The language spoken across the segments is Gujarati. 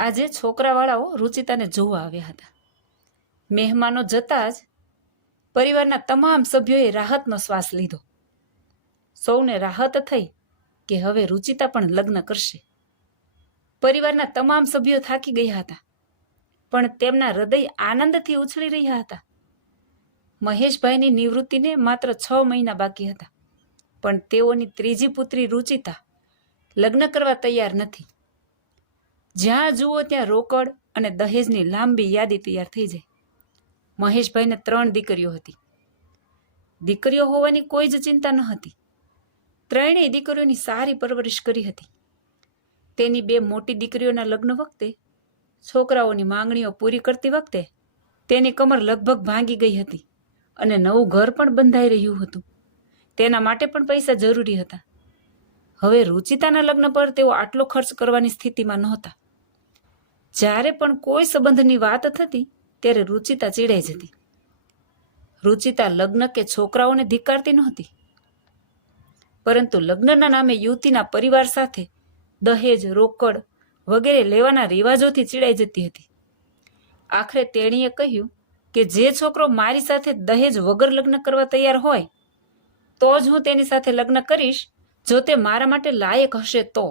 આજે છોકરાવાળાઓ રૂચિતાને જોવા આવ્યા હતા. મહેમાનો જતાં જ પરિવારના તમામ સભ્યોએ રાહતનો શ્વાસ લીધો. સૌને રાહત થઈ કે હવે રૂચિતા પણ લગ્ન કરશે. પરિવારના તમામ સભ્યો થાકી ગયા હતા, પણ તેમના હૃદય આનંદથી ઉછળી રહ્યા હતા. મહેશભાઈની નિવૃત્તિને માત્ર 6 મહિના બાકી હતા, પણ તેઓની ત્રીજી પુત્રી રૂચિતા લગ્ન કરવા તૈયાર નથી. જ્યાં જુઓ ત્યાં રોકડ અને દહેજની લાંબી યાદી તૈયાર થઈ જાય. મહેશભાઈને 3 દીકરીઓ હતી. દીકરીઓ હોવાની કોઈ જ ચિંતા ન હતી. ત્રણેય દીકરીઓની સારી પરવરિશ કરી હતી. તેની 2 મોટી દીકરીઓના લગ્ન વખતે છોકરાઓની માંગણીઓ પૂરી કરતી વખતે તેની કમર લગભગ ભાંગી ગઈ હતી અને નવું ઘર પણ બંધાઈ રહ્યું હતું. તેના માટે પણ પૈસા જરૂરી હતા. હવે રૂચિતાના લગ્ન પર તેઓ આટલો ખર્ચ કરવાની સ્થિતિમાં નહોતા. જ્યારે પણ કોઈ સંબંધની વાત થતી ત્યારે રૂચિતા ચીડાઈ જતી. રૂચિતા લગ્ન કે છોકરાઓને ધિક્કારતી નહોતી, પરંતુ લગ્નના નામે યુવતીના પરિવાર સાથે દહેજ, રોકડ વગેરે લેવાના રિવાજોથી ચીડાઈ જતી હતી. આખરે તેણીએ કહ્યું કે જે છોકરો મારી સાથે દહેજ વગર લગ્ન કરવા તૈયાર હોય તો જ હું તેની સાથે લગ્ન કરીશ, જો તે મારા માટે લાયક હશે તો.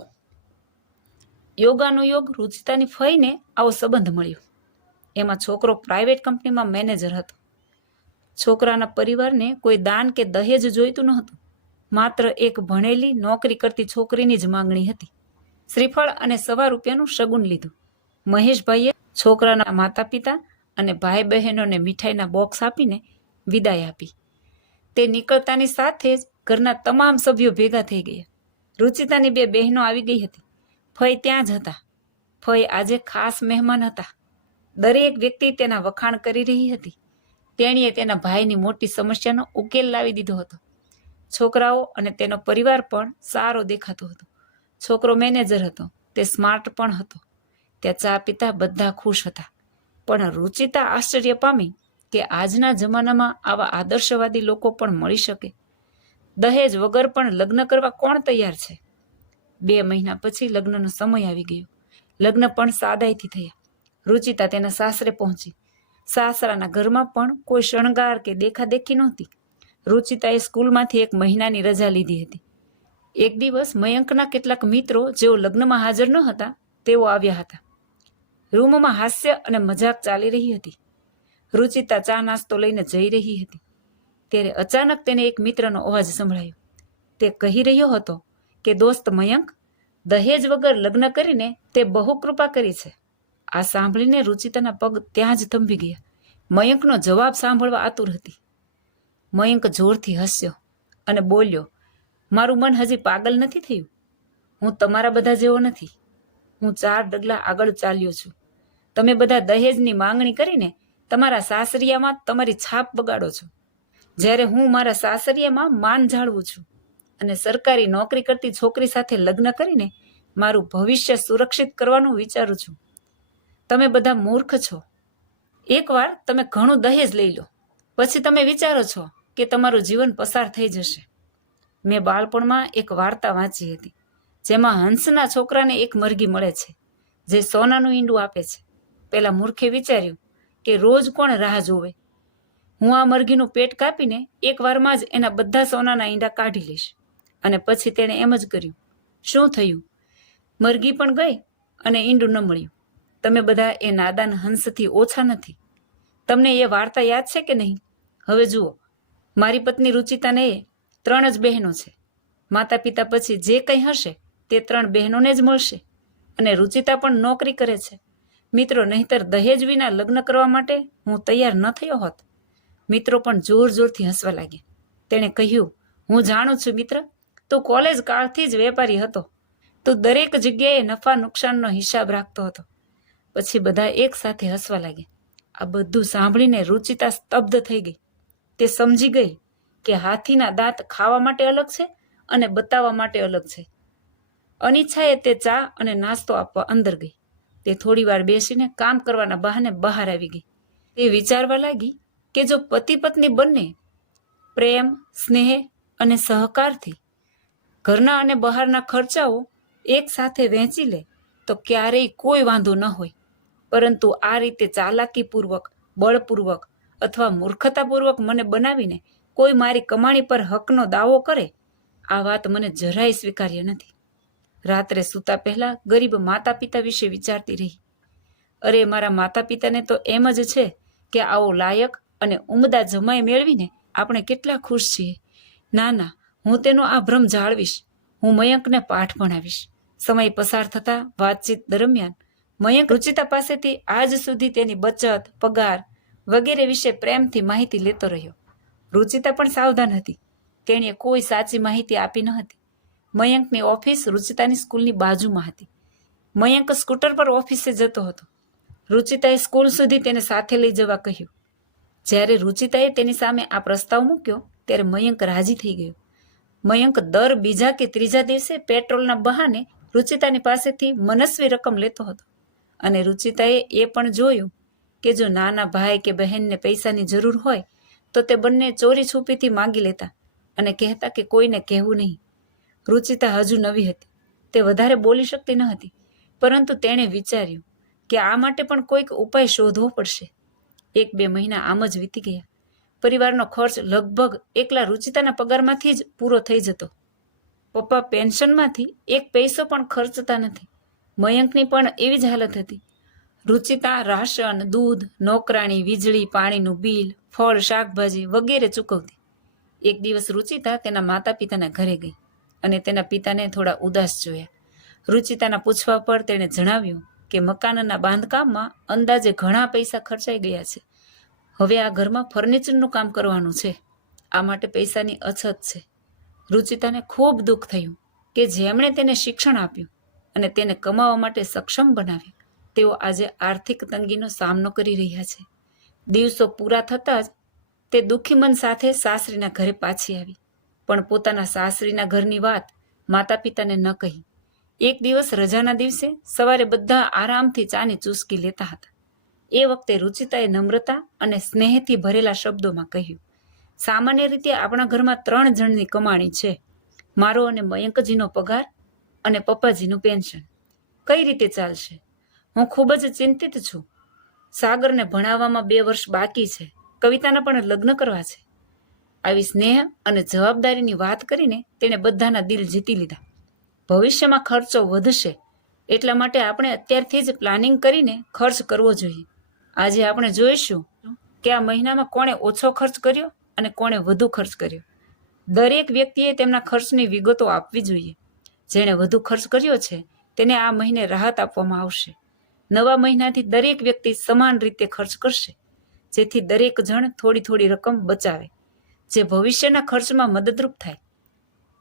યોગાનુયોગ રૂચિતાની ફઈને આવો સંબંધ મળ્યો. એમાં છોકરો પ્રાઇવેટ કંપનીમાં મેનેજર હતો. છોકરાના પરિવારને કોઈ દાન કે દહેજ જોઈતું નહોતું. માત્ર એક ભણેલી નોકરી કરતી છોકરીની જ માંગણી હતી. શ્રીફળ અને ₹1 શગુન લીધું. મહેશભાઈએ છોકરાના માતા પિતા અને ભાઈ બહેનોને મીઠાઈના બોક્સ આપીને વિદાય આપી. તે નીકળતાની સાથે જ ઘરના તમામ સભ્યો ભેગા થઈ ગયા. રૂચિતાની 2 બહેનો આવી ગઈ હતી. ફઈ ત્યાં જ હતા. ફઈ આજે ખાસ મહેમાન હતા. દરેક વ્યક્તિ તેના વખાણ કરી રહી હતી. તેણીએ તેના ભાઈની મોટી સમસ્યાનો ઉકેલ લાવી દીધો હતો. છોકરાઓ અને તેનો પરિવાર પણ સારો દેખાતો હતો. છોકરો મેનેજર હતો, તે સ્માર્ટ પણ હતો. ત્યાં ચા પીતા બધા ખુશ હતા. પણ રૂચિતા આશ્ચર્ય પામી કે આજના જમાનામાં આવા આદર્શવાદી લોકો પણ મળી શકે. દહેજ વગર પણ લગ્ન કરવા કોણ તૈયાર છે? 2 મહિના પછી લગ્નનો સમય આવી ગયો. લગ્ન પણ સાદાઈથી થયા. રૂચિતા તેના સાસરે પહોંચી. સાસરાના ઘરમાં પણ કોઈ શણગાર કે દેખાદેખી નહોતી. રૂચિતાએ સ્કૂલમાંથી 1 મહિનાની રજા લીધી હતી. એક દિવસ મયંકના કેટલાક મિત્રો જેઓ લગ્નમાં હાજર ન હતા તેઓ આવ્યા હતા. રૂમમાં હાસ્ય અને મજાક ચાલી રહી હતી. રૂચિતા ચા નાસ્તો લઈને જઈ રહી હતી ત્યારે અચાનક તેને એક મિત્રનો અવાજ સંભળાયો. તે કહી રહ્યો હતો કે દોસ્ત મયંક, દહેજ વગર લગ્ન કરીને તે બહુ કૃપા કરી છે. આ સાંભળીને રૂચિતાના પગ ત્યાં જ થંભી ગયા. મયંકનો જવાબ સાંભળવા આતુર હતી. મયંક જોરથી હસ્યો અને બોલ્યો, મારું મન હજી પાગલ નથી થયું. હું તમારા બધા જેવો નથી. હું 4 ડગલા આગળ ચાલ્યો છું. તમે બધા દહેજની માંગણી કરીને તમારા સાસરિયામાં તમારી છાપ બગાડો છો, જ્યારે હું મારા સાસરિયામાં માન જાળવું છું અને સરકારી નોકરી કરતી છોકરી સાથે લગ્ન કરીને મારું ભવિષ્ય સુરક્ષિત કરવાનું વિચારું છું. તમે બધા મૂર્ખ છો. એકવાર તમે ઘણું દહેજ લઈ લો, પછી તમે વિચારો છો કે તમારું જીવન પસાર થઈ જશે. મેં બાળપણમાં એક વાર્તા વાંચી હતી, જેમાં હંસના છોકરાને એક મરઘી મળે છે જે સોનાનું ઈંડું આપે છે. પેલા મૂર્ખે વિચાર્યું કે રોજ કોણ રાહ જોવે. હું આ મરઘીનું પેટ કાપીને એક વારમાં જ એના બધા સોનાના ઈંડા કાઢી લઈશ. અને પછી તેણે એમ જ કર્યું. શું થયું? મરઘી પણ ગઈ અને ઈંડું ન મળ્યું. તમે બધા એ નાદાન હંસથી ઓછા નથી. તમને એ વાર્તા યાદ છે કે નહીં? હવે જુઓ, મારી પત્ની રૂચિતાને 3 જ બહેનો છે. માતા પિતા પછી જે કંઈ હશે તે 3 બહેનોને જ મળશે. અને રૂચિતા પણ નોકરી કરે છે. મિત્રો, નહીંતર દહેજ વિના લગ્ન કરવા માટે હું તૈયાર ન થયો હોત. મિત્રો પણ જોર જોરથી હસવા લાગ્યા. તેણે કહ્યું, હું જાણું છું મિત્ર, તું કોલેજ કાળથી જ વેપારી હતો. તું દરેક જગ્યાએ નફા નુકસાનનો હિસાબ રાખતો હતો. પછી બધા એક સાથે હસવા લાગ્યા. આ બધું સાંભળીને રૂચિતા સ્તબ્ધ થઈ ગઈ. તે સમજી ગઈ કે હાથીના દાંત ખાવા માટે અલગ છે અને બતાવવા માટે અલગ છે. અનિચ્છાએ તે ચા અને નાસ્તો આપવા અંદર ગઈ. તે થોડી વાર બેસીને કામ કરવાના બહાને બહાર આવી ગઈ. તે વિચારવા લાગી કે જો પતિ પત્ની બંને પ્રેમ, સ્નેહ અને સહકારથી ઘરના અને બહારના ખર્ચાઓ એક સાથે વહેંચી લે તો ક્યારેય કોઈ વાંધો ન હોય, પરંતુ આ રીતે ચાલાકીપૂર્વક, બળપૂર્વક અથવા મૂર્ખતાપૂર્વક મને બનાવીને કોઈ મારી કમાણી પર હકનો દાવો કરે, આ વાત મને જરાય સ્વીકાર્ય નથી. રાત્રે સૂતા પહેલા ગરીબ માતા પિતા વિશે વિચારતી રહી. અરે, મારા માતા પિતાને તો એમ જ છે કે આવો લાયક અને ઉમદા જમાઈ મેળવીને આપણે કેટલા ખુશ છીએ. ના ના, હું તેનો આ ભ્રમ જાળવીશ. હું મયંકને પાઠ ભણાવીશ. સમય પસાર થતા વાતચીત દરમિયાન મયંક રુચિતા પાસેથી આજ સુધી તેની બચત, પગાર વગેરે વિશે પ્રેમથી માહિતી લેતો રહ્યો. રુચિતા પણ સાવધાન હતી. તેણે કોઈ સાચી માહિતી આપી ન હતી. મયંકની ઓફિસ રુચિતાની સ્કૂલની બાજુમાં હતી. મયંક સ્કૂટર પર ઓફિસે જતો હતો. રુચિતાએ સ્કૂલ સુધી તેને સાથે લઈ જવા કહ્યું. જ્યારે રુચિતાએ તેની સામે આ પ્રસ્તાવ મૂક્યો ત્યારે મયંક રાજી થઈ ગયો. મયંક દર બીજા કે ત્રીજા દિવસે પેટ્રોલના બહાને રુચિતાની પાસેથી મનસ્વી રકમ લેતો હતો. અને રુચિતાએ એ પણ જોયું કે જો નાના ભાઈ કે બહેનને પૈસાની જરૂર હોય તો તે બંને ચોરી છુપીથી માંગી લેતા અને કહેતા કે કોઈને કહેવું નહીં. રુચિતા હજુ નવી હતી. તે વધારે બોલી શકતી ન હતી, પરંતુ તેણે વિચાર્યું કે આ માટે પણ કોઈક ઉપાય શોધવો પડશે. 1-2 મહિના આમ જ વીતી ગયા. પરિવારનો ખર્ચ લગભગ એકલા રુચિતાના પગારમાંથી જ પૂરો થઈ જતો. પપ્પા પેન્શનમાંથી 1 પૈસો પણ ખર્ચતા નથી. મયંકની પણ એવી જ હાલત હતી. રુચિતા રાશન, દૂધ, નોકરાણી, વીજળી, પાણીનું બિલ, ફળ, શાકભાજી વગેરે ચૂકવતી. એક દિવસ રુચિતા તેના માતા પિતાના ઘરે ગઈ અને તેના પિતાને થોડા ઉદાસ જોયા. રુચિતાના પૂછવા પર તેણે જણાવ્યું કે મકાનના બાંધકામમાં અંદાજે ઘણા પૈસા ખર્ચાઈ ગયા છે. હવે આ ઘરમાં ફર્નિચરનું કામ કરવાનું છે. આ માટે પૈસાની અછત છે. રુચિતાને ખૂબ દુઃખ થયું કે જેમણે તેને શિક્ષણ આપ્યું અને તેને કમાવા માટે સક્ષમ બનાવ્યા, તેઓ આજે આર્થિક તંગીનો સામનો કરી રહ્યા છે. દિવસો પૂરા થતાં જ તે દુઃખી મન સાથે સાસરીના ઘરે પાછી આવી, પણ પોતાના સાસરીના ઘરની વાત માતા પિતાને ન કહી. એક દિવસ રજાના દિવસે સવારે બધા આરામથી ચાની ચૂસકી લેતા હતા. એ વખતે રુચિતાએ નમ્રતા અને સ્નેહથી ભરેલા શબ્દોમાં કહ્યું, સામાન્ય રીતે આપણા ઘરમાં 3 જણની કમાણી છે. મારો અને મયંકજીનો પગાર અને પપ્પાજીનું પેન્શન. કઈ રીતે ચાલશે? હું ખૂબ જ ચિંતિત છું. સાગરને ભણાવવામાં 2 વર્ષ બાકી છે. કવિતાના પણ લગ્ન કરવા છે. આવી સ્નેહ અને જવાબદારીની વાત કરીને તેણે બધાના દિલ જીતી લીધા. ભવિષ્યમાં ખર્ચો વધશે, એટલા માટે આપણે અત્યારથી જ પ્લાનિંગ કરીને ખર્ચ કરવો જોઈએ. આજે આપણે જોઈશું કે આ મહિનામાં કોણે ઓછો ખર્ચ કર્યો અને કોણે વધુ ખર્ચ કર્યો. દરેક વ્યક્તિએ તેમના ખર્ચની વિગતો આપવી જોઈએ. જેણે વધુ ખર્ચ કર્યો છે તેને આ મહિને રાહત આપવામાં આવશે. નવા મહિનાથી દરેક વ્યક્તિ સમાન રીતે ખર્ચ કરશે, જેથી દરેક જણ થોડી થોડી રકમ બચાવે, જે ભવિષ્યના ખર્ચમાં મદદરૂપ થાય.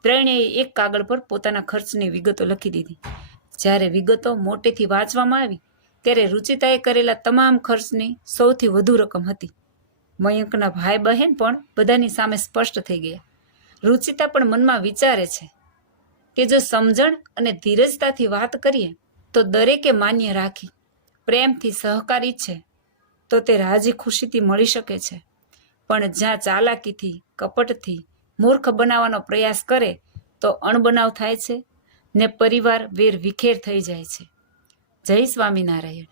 ત્રણેય એક કાગળ પર પોતાના ખર્ચની વિગતો લખી દીધી. જ્યારે વિગતો મોટેથી વાંચવામાં આવી ત્યારે રુચિતાએ કરેલા તમામ ખર્ચની સૌથી વધુ રકમ હતી. મયંકના ભાઈ બહેન પણ બધાની સામે સ્પષ્ટ થઈ ગયા. રુચિતા પણ મનમાં વિચારે છે કે જો સમજણ અને ધીરજતાથી વાત કરીએ તો દરેકે માન્ય રાખી, પ્રેમથી સહકાર ઈચ્છે તો તે રાજી ખુશીથી મળી શકે છે. પણ જ્યાં ચાલાકીથી, કપટથી મૂર્ખ બનાવવાનો પ્રયાસ કરે તો અણબનાવ થાય છે ને પરિવાર વેર વિખેર થઈ જાય છે. જય સ્વામિનારાયણ.